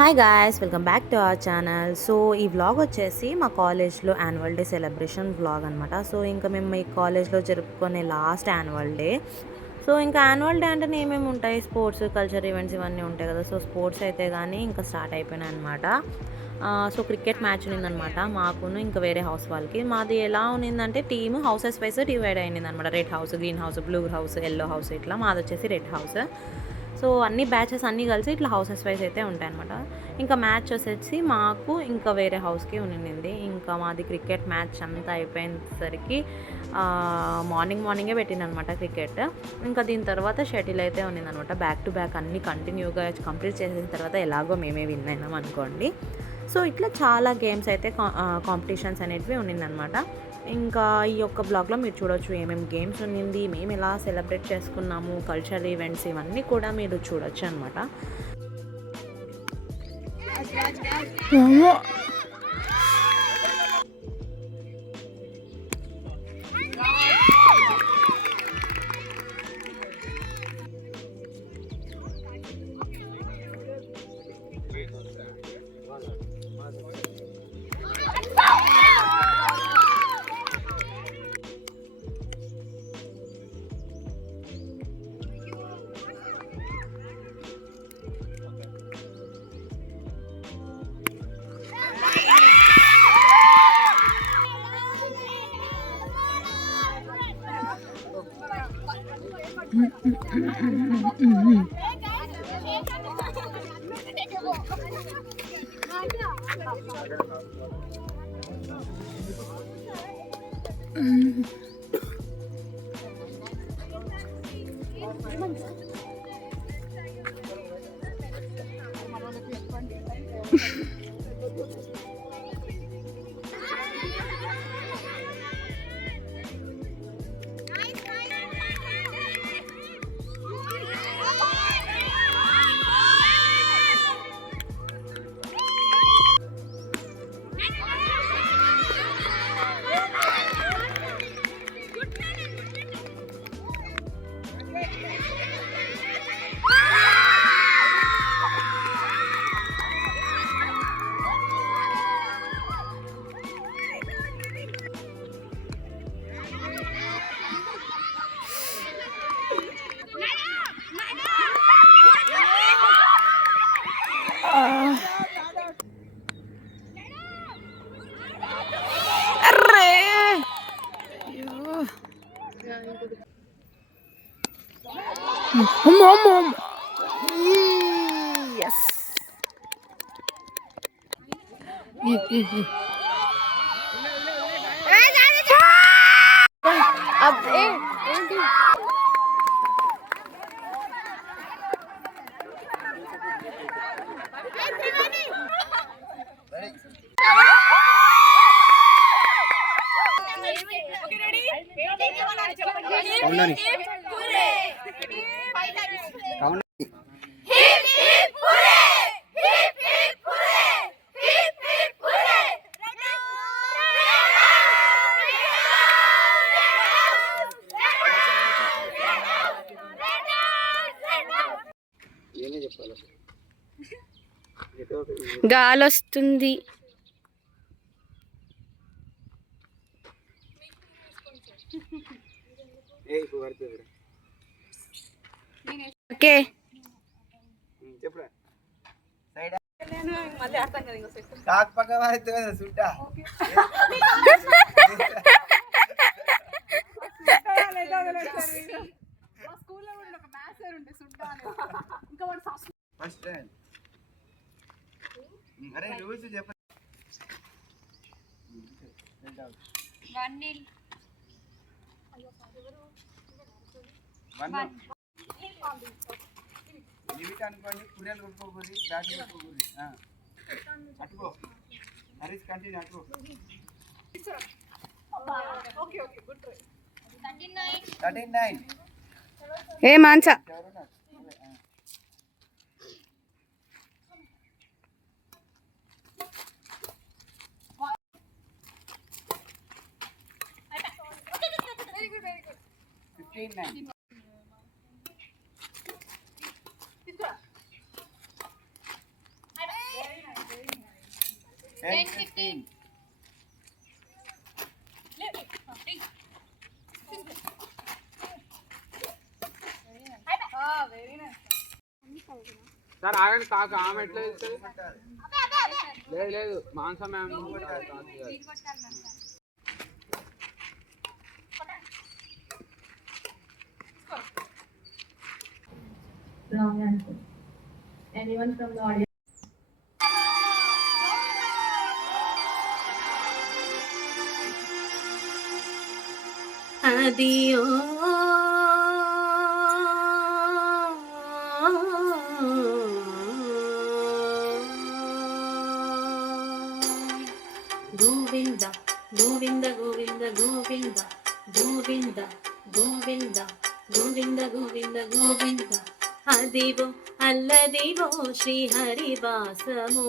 Hi guys, welcome back to our channel. So ఈ vlog వచ్చేసి మా కాలేజ్లో యాన్యువల్ డే సెలబ్రేషన్ వ్లాగ్ అనమాట. సో ఇంకా మేము ఈ కాలేజ్లో జరుపుకునే లాస్ట్ యాన్యువల్ డే. సో ఇంకా యాన్యువల్ డే అంటేనే ఏమేమి ఉంటాయి, స్పోర్ట్స్, కల్చర్ ఈవెంట్స్ ఇవన్నీ ఉంటాయి కదా. సో స్పోర్ట్స్ అయితే కానీ ఇంకా స్టార్ట్ అయిపోయినాయి అనమాట. సో క్రికెట్ మ్యాచ్ ఉన్నిందనమాట మాకును ఇంకా వేరే హౌస్ వాళ్ళకి. మాది ఎలా ఉన్నిందంటే టీమ్ హౌసెస్ వైస్ డివైడ్ అయింది అనమాట. Red house, green house, blue house, yellow house, ఇట్లా మాది వచ్చేసి రెడ్ హౌస్. సో అన్ని బ్యాచెస్ అన్నీ కలిసి ఇట్లా హౌసెస్ వైజ్ అయితే ఉంటాయన్నమాట. ఇంకా మ్యాచ్ వచ్చేసి మాకు ఇంకా వేరే హౌస్కి ఉండింది. ఇంకా మాది క్రికెట్ మ్యాచ్ అంతా అయిపోయేసరికి మార్నింగే పెట్టిందనమాట క్రికెట్. ఇంకా దీని తర్వాత షటిల్ అయితే ఉన్నిందనమాట. బ్యాక్ టు బ్యాక్ అన్నీ కంటిన్యూగా కంప్లీట్ చేసిన తర్వాత ఎలాగో మేమే విన్ అయినాం అనుకోండి. సో ఇట్లా చాలా గేమ్స్ అయితే కాంపిటీషన్స్ అనేటివి ఉన్నిందనమాట. ఇంకా ఈ యొక్క బ్లాగ్లో మీరు చూడొచ్చు ఏమేమి గేమ్స్ ఉన్నింది, మేము ఎలా సెలబ్రేట్ చేసుకున్నాము, కల్చరల్ ఈవెంట్స్ ఇవన్నీ కూడా మీరు చూడొచ్చు అనమాట. గాలొస్తుంది. ఓకే అరే రోజు చెప్ప అనుకోండి. కూరలు కొట్టుకోకూరి, బ్యాట్ కొట్టుకోకూరి. అటుకో హరీష్ కంటిన్యూ అటుకో. 39 ఏ మాన్సా 10:15. సార్ ఆగండి కాక ఆమె ఎట్లా చేస్తుంది లేదు లేదు మాంసం Wrong answer. Anyone from the audience? అదియో Govinda Govinda Govinda Govinda Govinda Govinda Govinda Govinda Govinda Adivo Alladivo శ్రీహరివాసము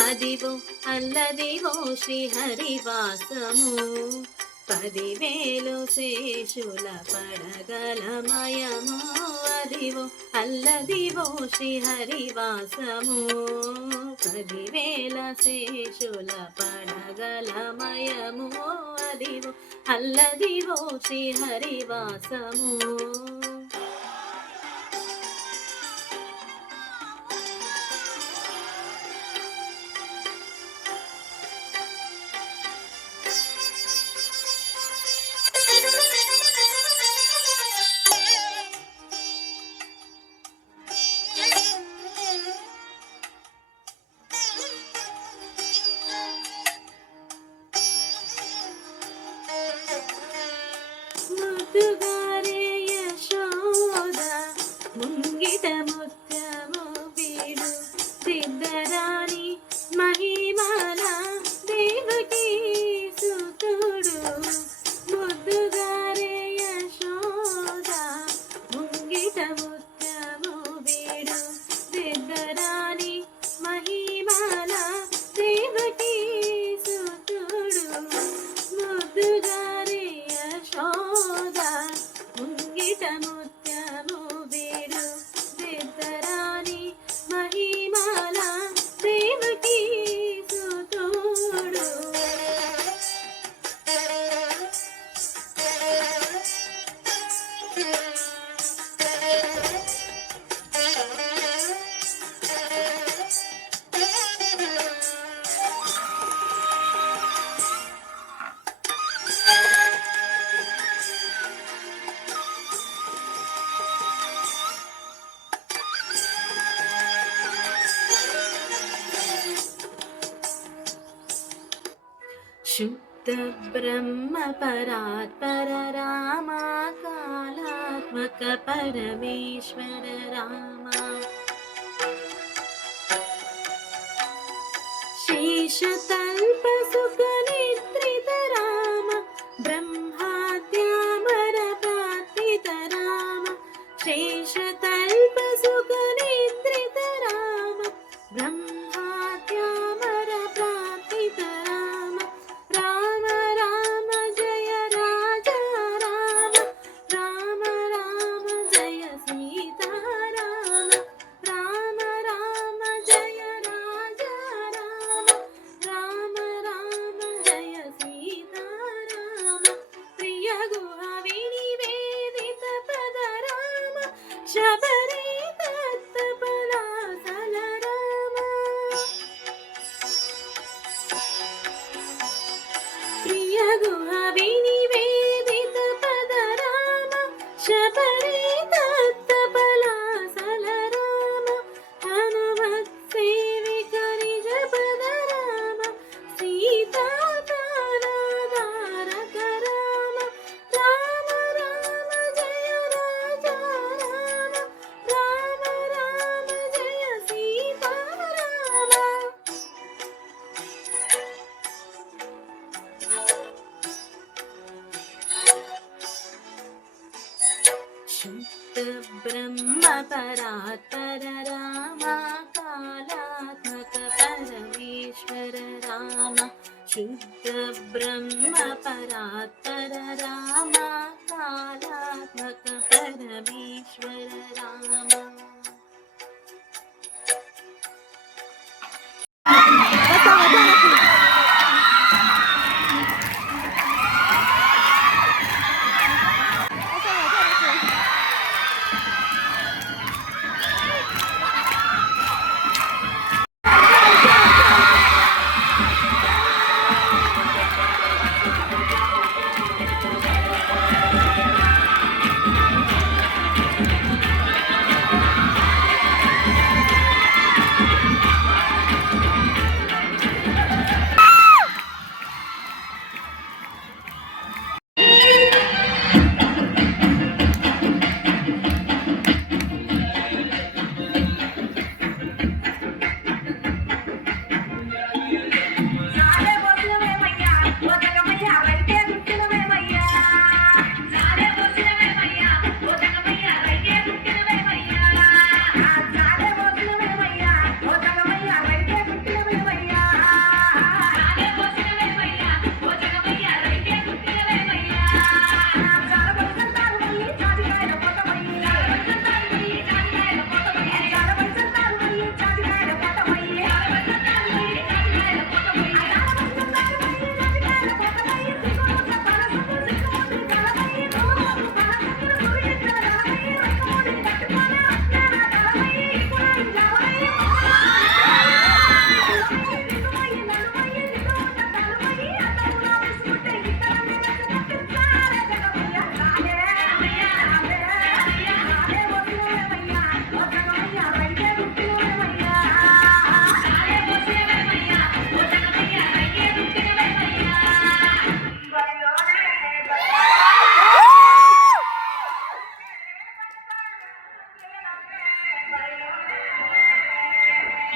Adivo Alladivo శ్రీహరివాసము 10,000 శేషుల పడగలమయము Adivo Alladivo శ్రీహరివాసము 10,000 శేషుల పడగలమయము Adivo Alladivo శ్రీహరివాసము ముద్దుగారే Yashoda ముంగిట ముత్యము వీడు సిద్ధరాణి మహిమల దేవకీ సుతుడు ముద్దుగారే యశోద ముంగిట ముత్యము వీడు సిద్ధరాణి మహిమల దేవకీ సుతుడు ముద్దుగారే యశోద ముంగిట ముత్యము వీడు సిద్ధరాణి మహిమల దేవకీ సుతుడు శుద్ధ బ్రహ్మ పరాత్పర రామ కాళాత్మక పరమేశ్వర రామ శేషతల్ప సుఖ నిద్రిత రామ బ్రహ్మాద్యామర ప్రార్థిత రామ శేషతల్ప సుఖ నిద్రిత రామ బ్రహ్మాద్యామర ప్రార్థిత రామ రామ రామ జయ రాజా రామ రామ రామ జయ సీతారామ రామ రామ జయ రాజా రామ రామ రామ జయ సీతారామ ప్రియ గుహ వినివేదిత పద రామ శబరి దత్త పలాసల రామ ప్రియ గుహ వినివేదిత పద రామ శబరి దత్త పలాసల రామ హనుమత్ సేవిక నిజ పద రామ సీతా ప్రాణధారక రామ రామ రామ జయ రాజా రామ రామ రామ జయ సీతారామ శుద్ధ బ్రహ్మ పరాత్పర రామ కాళాత్మక పరమేశ్వర రామ శుద్ధ బ్రహ్మ పరాత్పర రామ కాళాత్మక పరమేశ్వర రామ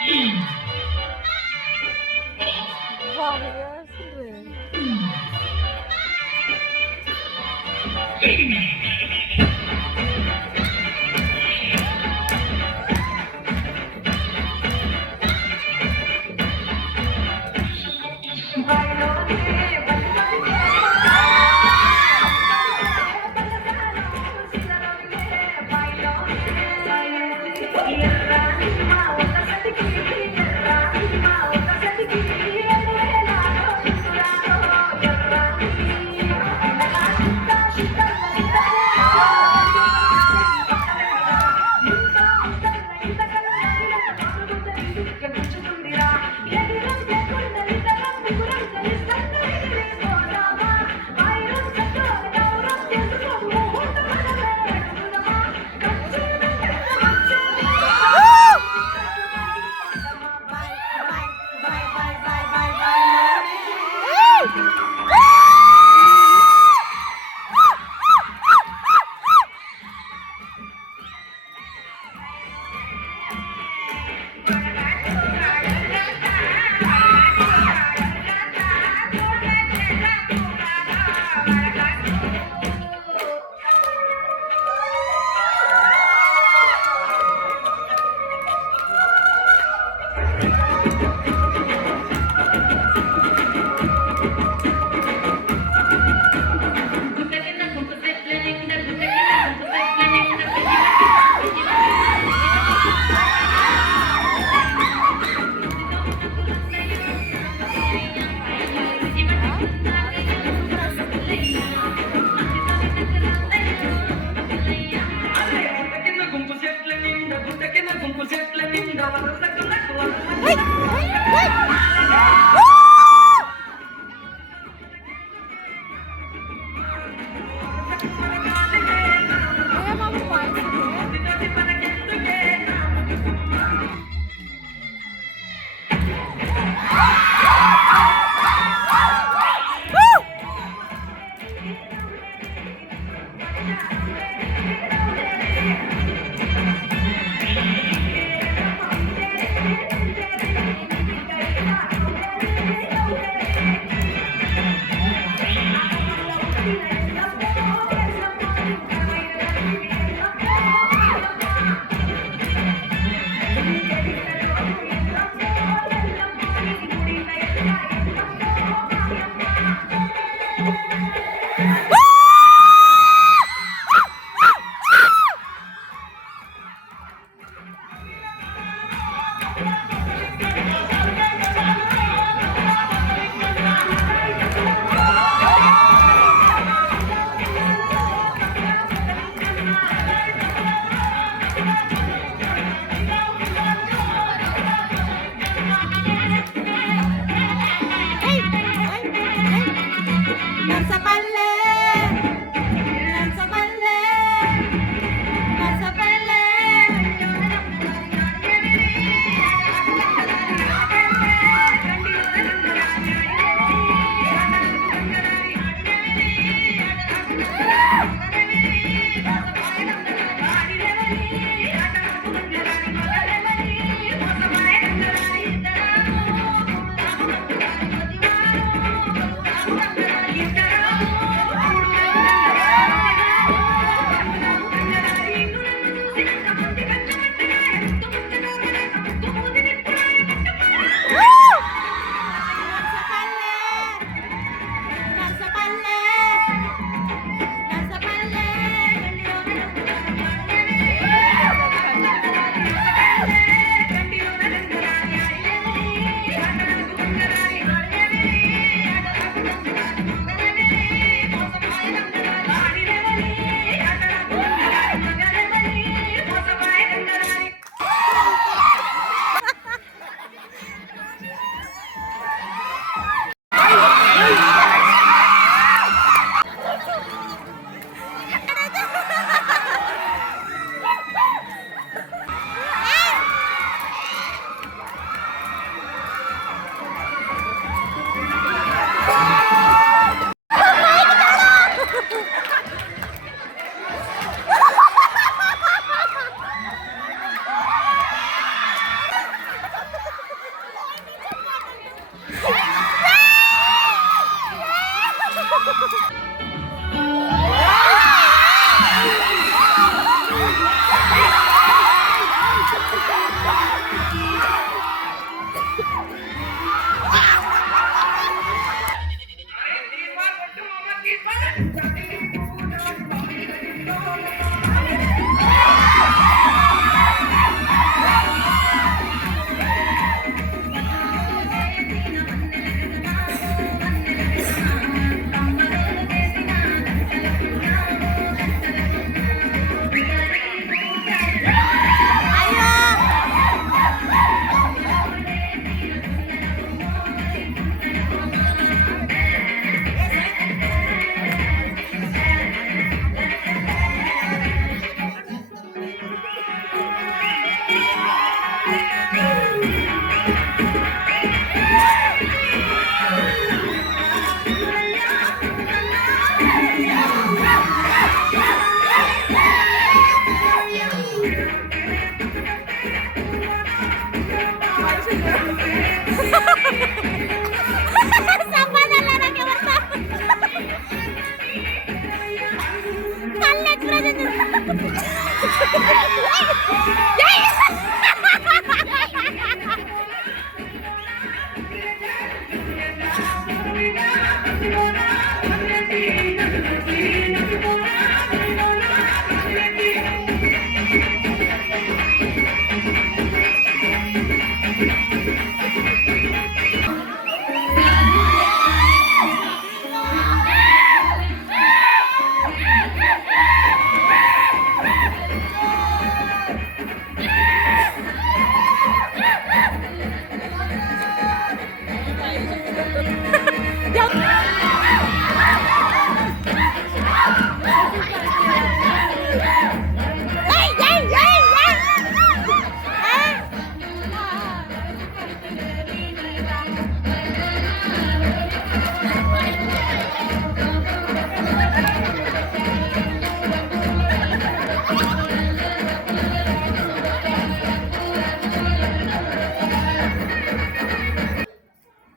Thank you.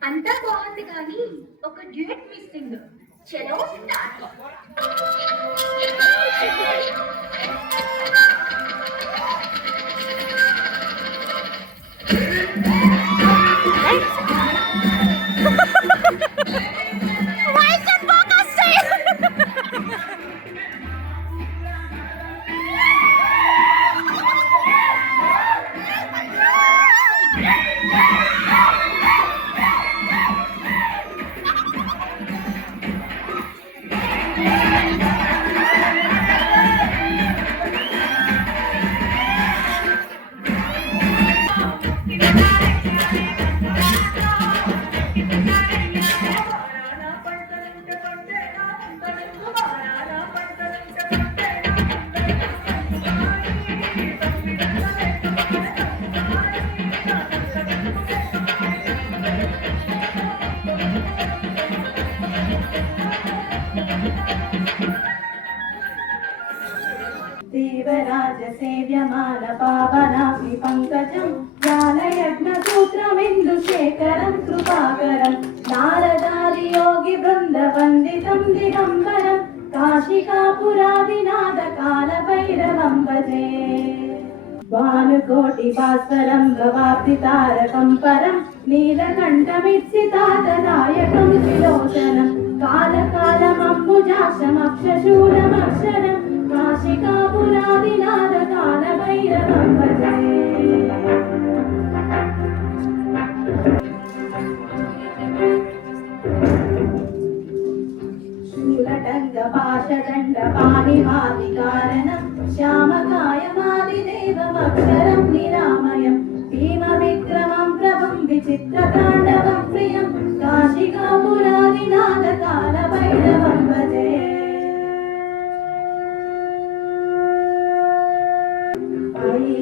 అంతా బాగుంది కానీ ఒక డ్యూట్ మిస్సింగ్. చలో స్టార్ట్. దేవరాజ సేవ్యమాల పావనాభి పంకజం జాలయజ్ఞసూత్రమిందు శేఖరం కృపాకరం నారదారి యోగి బృంద వందితం దిగంబరం కాశికాపురాదినాథ కాల భైరవం భజే భానుకోటి భాస్కరం భవాబ్ది తారకం పరం నీలకంఠమిత్సితాతదాయకం శిలోచనం కాలకాలమంబుజాక్షమక్షశూలమక్షరం కాశికాపురాదినాథ కాల భైరవం భజే శూలటంగ పాశదండ పాణిమాది కారణం శ్యామకాయమాది దేవమక్షరం నిరామయం భీమ విక్రమం ప్రభం విచిత్రతాండవం ప్రియం కాశికాపురాదినాథ కాల భైరవం భజే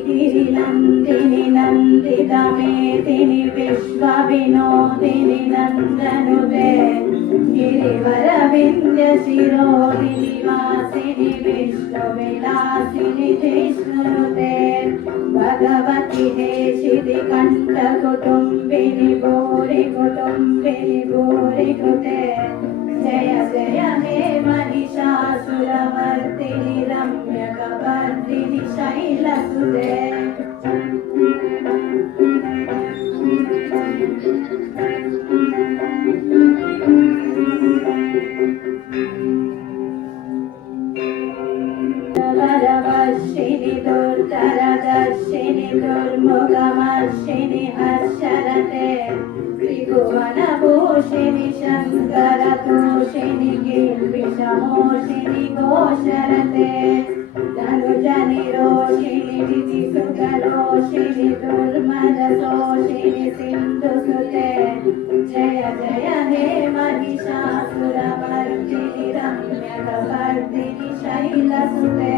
गिरिनन्दिनि नन्दितमेदिनि विश्वविनोदिनि नन्दनुते गिरिवरविन्द्यशिरोदिनि वासिनि विष्णुविलासिनि जिष्णुनुते भगवति हेशिति कण्ठकुटुम्बिनि भूरि कुटुम्बिनि भूरि कृते जय जय हे महिषासुरमर्दिनि रम्यकवर्दिनि शैलसुते वरवर्षिणि दुर्धरदर्शिनि दुर्मुखमर्षिणि हर्षरते त्रिभुवनभूषिणि शङ्करतोषिणि किल्बिषमोषिणि घोषरते धनुजनिरोषिणि विधिसुखरोषिणि दुर्मदशोषिणि सिन्धुसुते जय जय हे महिषासुरमर्दिनि रम्यकवर्दिनि शैलसुते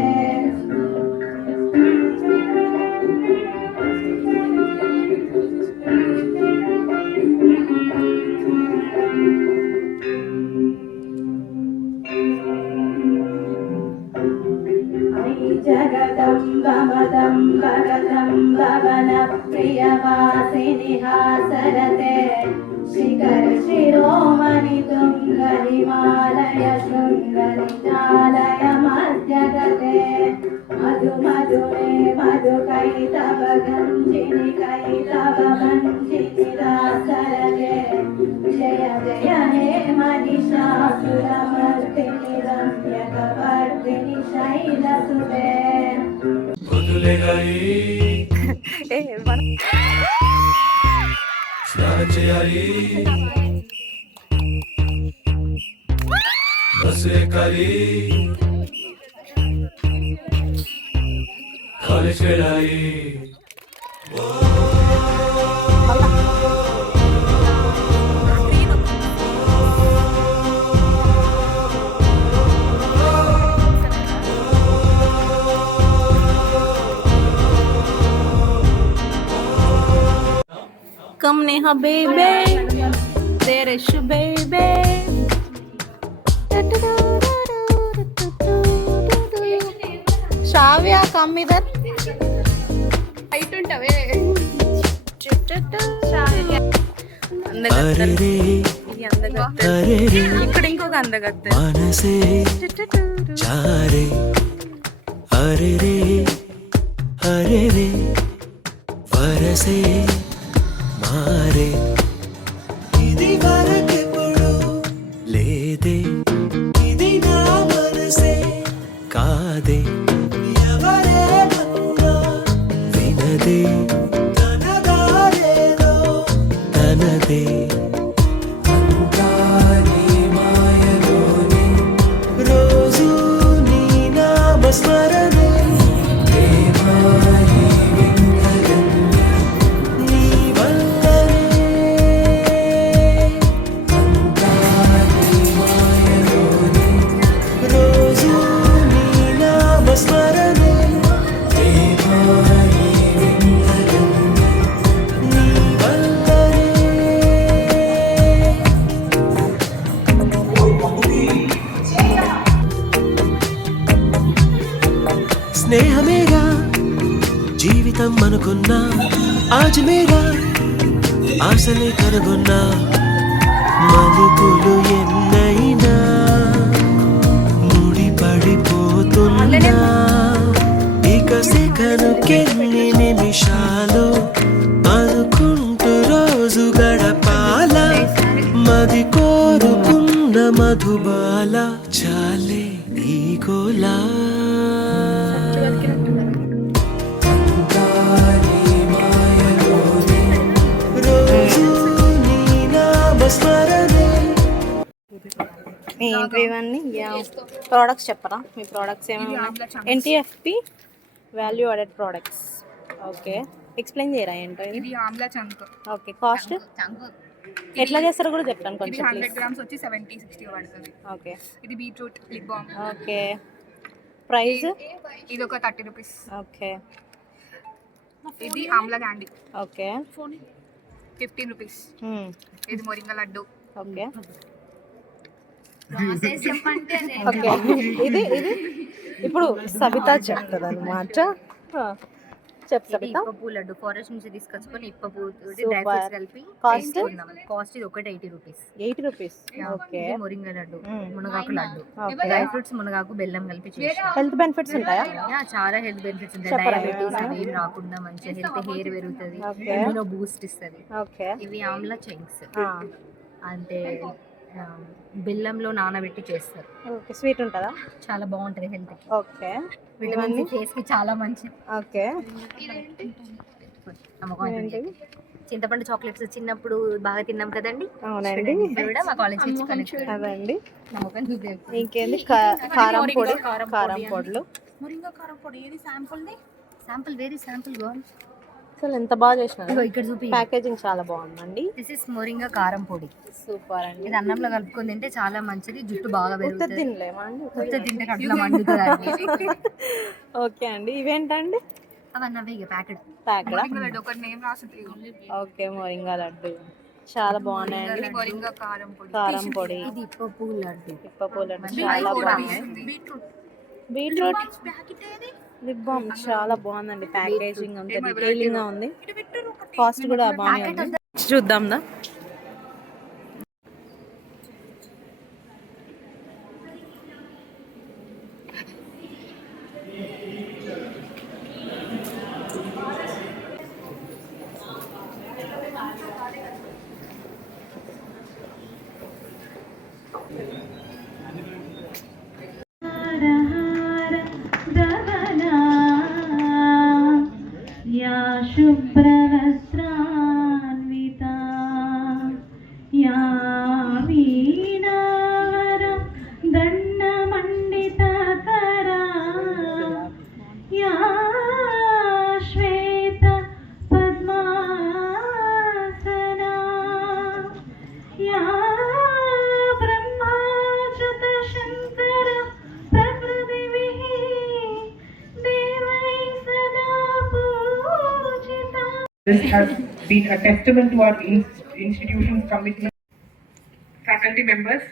भगतं भवनप्रियवासिनि हासरते शिखरशिरोमणि तुङ्गहिमालय शृङ्गनिचालय मध्यगते मधु मधुमे मधुकैतवगञ्जिनि कैतवमञ्जिनि दासरते जय जय हे महिषासुरमर्दिनि रम्यकपर्दिनि शैलसुते స్నానం చేయాలి బస్సు ఎక్కాలి కాలేజ్ వెళ్ళాలి Come Neha baby, there is your baby. Shavya, come इधर. హైట్ ఉంటావే అరెరే అరెరే ఇక్కడ ఇంకొక అందగత్తె. మనసే చారే అరెరే అరెరే వరసే మారే ఇది వరకెప్పుడు లేదే ఇది నా మనసే కాదే ఎవరేమన్నా వినదే తనదారేదో తనదే అంతా నీ మాయలోనే రోజు నీ నామస్మరణే ప్రేమాయే వింతగన్నే నీ వల్లనే అంతా నీ మాయలోనే రోజు నీ నామస్మరణే ప్రేమాయే వింతగన్నే నీ వల్లనే స్నేహమేగా జీవితం అనుకున్నా ఆజ్ మేరా ఆశలే కనుగొన్నా మలుపులు ఎన్నైనా ముడిపడిపోతున్నా ఇక సెకనుకెన్ని నిమిషాలు అనుకుంటూ రోజు గడపాల మది కోరుకున్న మధుబాల చాలే ఈ గోలా ఏంటి ఇవన్నీ ప్రోడక్ట్స్ చెప్పరా మీ ప్రోడక్ట్స్ ఏమైనా NTFP value added products. Okay, explain చేయరా ఏంటో ఇది. ఇది ఆమ్లా చంక్ ఓకే, కాస్ట్ ఎట్లా చేస్తారో కూడా చెప్తాను ఇది కొంచెం 100 గ్రామ్స్ వచ్చి 70-60 పడుతుంది. ఓకే ఇది beetroot lip balm. Okay, price ఇది ఒక 30 రూపీస్. ఓకే ఇది ఆమ్లా క్యాండీ ఓకే 15 రూపీస్. ఇది మొరింగా లడ్డు. ఓకే ఓకే ఇది ఇది ఇప్పుడు సబిత చెప్తుంది అనమాట. చెప్పు సబిత. ఇప్పపూ లడ్డు ఫారెస్ట్ నుంచి తీసుకొచ్చుకొని ఇప్పపూ డ్రై Super. ఫ్రూట్స్ కలిపి Cost? కాస్ట్ ఇది ఒకటి 80 రూపీస్. 80 రూపీస్. ఓకే, ఇది మొరింగా లడ్డు మునగాకు లడ్డు ఓకే. డ్రై ఫ్రూట్స్ మునగాకు బెల్లం కలిపి చేసాం. హెల్త్ బెనిఫిట్స్ ఉంటాయా? చాలా హెల్త్ బెనిఫిట్స్ ఉంటాయి. చెప్పరా? డయాబెటీస్ ఏం రాకుండా మంచి హెల్త్ హెయిర్ పెరుగుతుంది, Okay. ఇమ్యూనో బూస్ట్ ఇస్తుంది. ఓకే ఇవి ఆమ్లా చైన్స్ అంటే బెల్లంలో నానబెట్టి చేస్తారు. ఓకే, స్వీట్ ఉంటుందా? చాలా బాగుంటది హెల్త్ కి. ఓకే, విటమిన్ సి ఫేస్ కి చాలా మంచిది. ఓకే. నమ్మకం ఏంటివి? చింతపండు చాక్లెట్స్ చిన్నప్పుడు బాగా తిన్నాం కదండి. అవునండి, ఇవి కూడా మా కాలేజ్ నుంచి కనెక్ట్ అదండి. నమ్మకం చూపేది. ఇంకేంది కారం పొడి, కారం పొడులు. మొరింగా కారం పొడి ఏది శాంపుల్ది? Sample very sample gone. అసలు ఎంత బాగా చేసినారు. ఇక్కడ చూపి ప్యాకేజింగ్ చాలా బాగుందండి. దిస్ ఇస్ మొరింగా కారం పొడి. సూపర్ అండి. ఇది అన్నంలో కలుపుకొని తింటే చాలా మంచిది, జుట్టు బాగా ఉత్త పెరుగుతుంది. తినలేమా అండి? ఉత్త తింటే కట్ల మండుతుంది. ఓకే అండి, ఇవేంటండి? అవన్నీ అవే ప్యాకెట్. ప్యాకెట్. లడ్డు ఒక నేమ్ రాసింది. ఓకే, మొరింగా లడ్డు చాలా బాగున్నాయండి. మొరింగా కారం పొడి. కారం పొడి, ఇది ఇప్పపూ లడ్డు. ఇప్పపూ లడ్డు చాలా బాగున్నాయి. బీట్రూట్ బీట్రూట్ లిప్ బామ్ చాలా బాగుందండి. ప్యాకేజింగ్ అంతా డీటెయిలింగ్ గా ఉంది. కాస్ట్ కూడా బాగానే ఉంది. నెక్స్ట్ చూద్దాం దా. या शुभ्रवस्त्रान्विता या वीणावरं दण्डमण्डितकरा या श्वेत पद्मासना या ब्रह्माच्युत शङ्कर प्रकृतिभिः देवैः सदा पूजिता. This has been a testament to our institution's commitment, faculty members,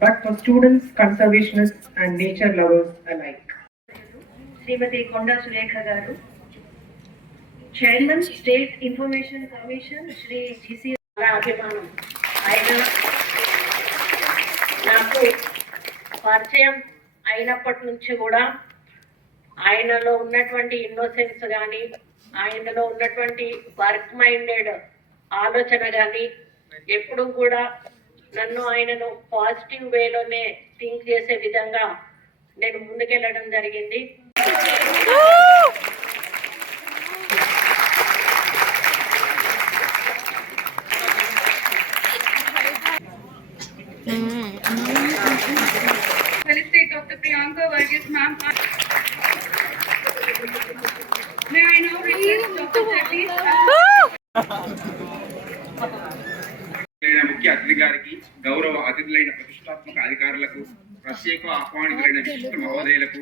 but for students, conservationists, and nature lovers alike. Srimati Konda Surekha Garu, Chairman, State Information Commission, Shri G.C. అభిమానం. ఆయన నాకు పరిచయం అయినప్పటి నుంచి కూడా ఆయనలో ఉన్నటువంటి ఇన్నోసెన్స్ కానీ, ఆయనలో ఉన్నటువంటి వర్క్ మైండెడ్ ఆలోచన కానీ ఎప్పుడు కూడా నన్ను ఆయనను పాజిటివ్ వేలోనే థింక్ చేసే విధంగా నేను ముందుకెళ్ళడం జరిగింది. Felicitate Dr. Priyanka Varghese ma'am. May I now request Dr. Jagdish ముఖ్య అతిథి గారికి, గౌరవ అతిథులైన ప్రతిష్టాత్మక అధికారులకు, ప్రత్యేక ఆహ్వానితులైన విశిష్ట మహోదయులకు,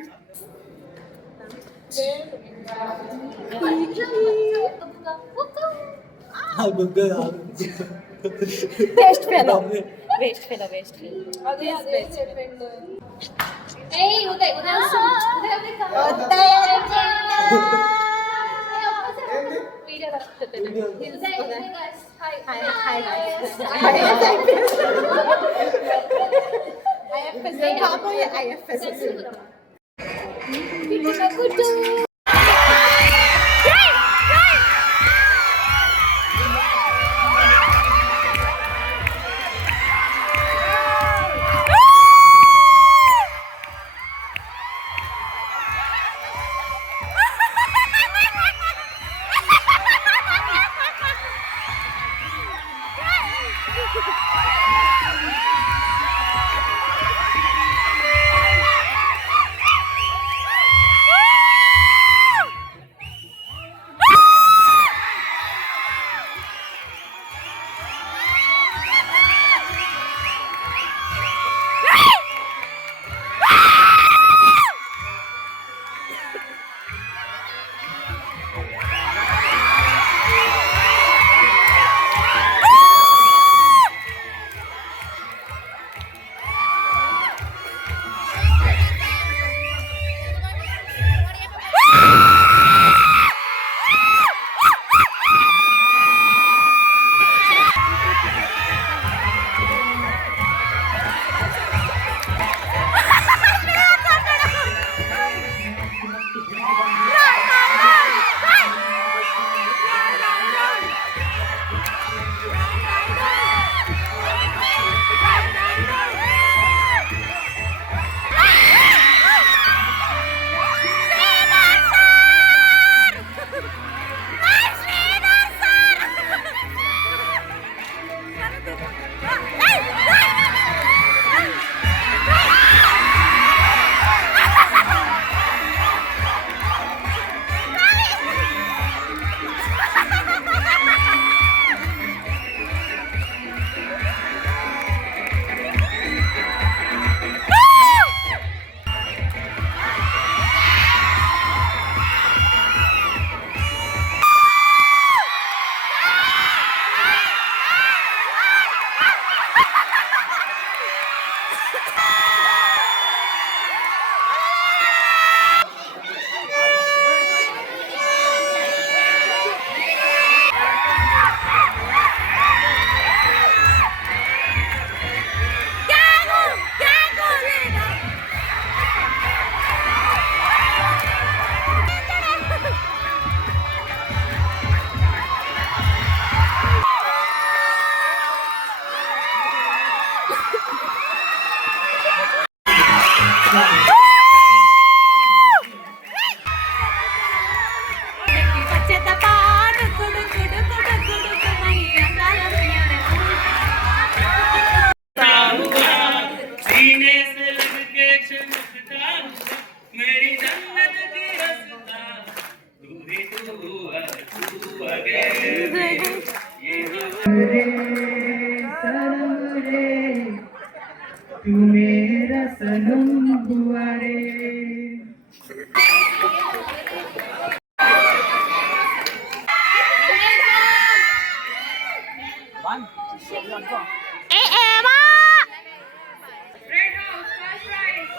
Red House, first prize.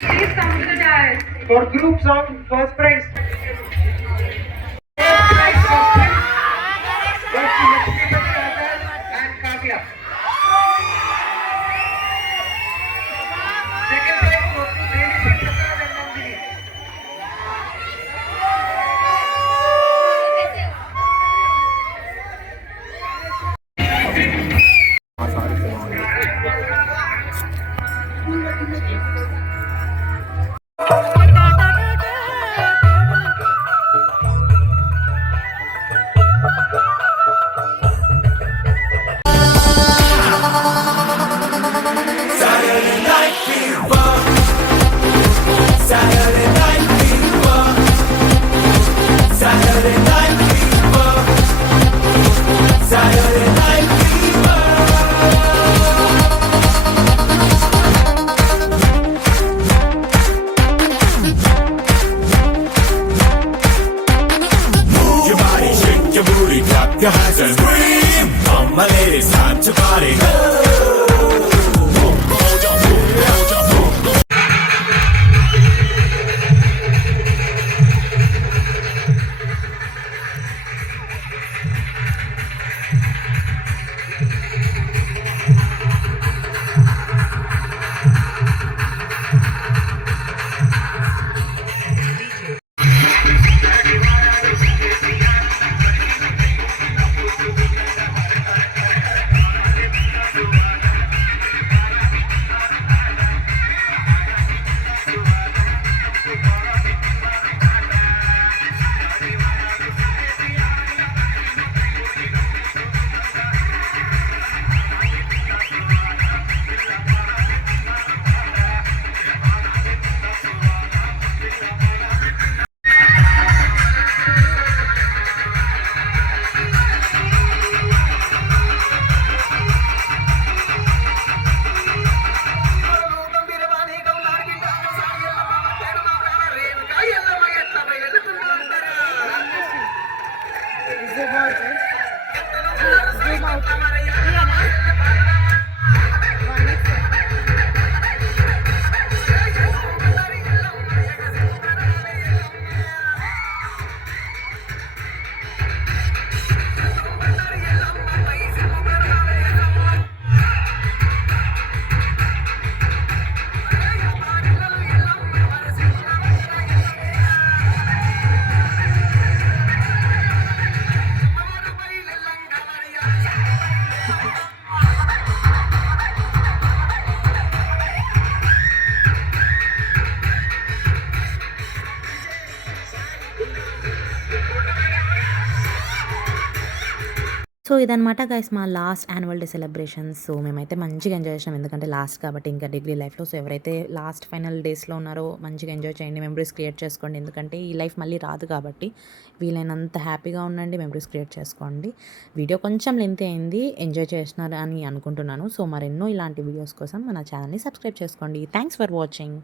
Please come to the dais. For group song, first prize. And Kavya. Second prize goes to Lady Prasad and Nandini. Your body, shake your booty, clap your hands and scream. Come my ladies, time to party. So ఇదనమాట guys మా last annual day celebrations. So మేమైతే మంచిగా enjoy చేసినాం, ఎందుకంటే last కాబట్టి ఇంకా degree లైఫ్లో. So ఎవరైతే లాస్ట్ ఫైనల్ డేస్లో ఉన్నారో మంచిగా ఎంజాయ్ చేయండి, మెమరీస్ క్రియేట్ చేసుకోండి, ఎందుకంటే ఈ లైఫ్ మళ్ళీ రాదు కాబట్టి వీలైనంత హ్యాపీగా ఉండండి, మెమరీస్ క్రియేట్ చేసుకోండి. వీడియో కొంచెం లెంత్ అయింది, ఎంజాయ్ చేసినారు అని అనుకుంటున్నాను. సో మరెన్నో ఇలాంటి వీడియోస్ కోసం మన ఛానల్ని సబ్స్క్రైబ్ చేసుకోండి. Thanks for watching.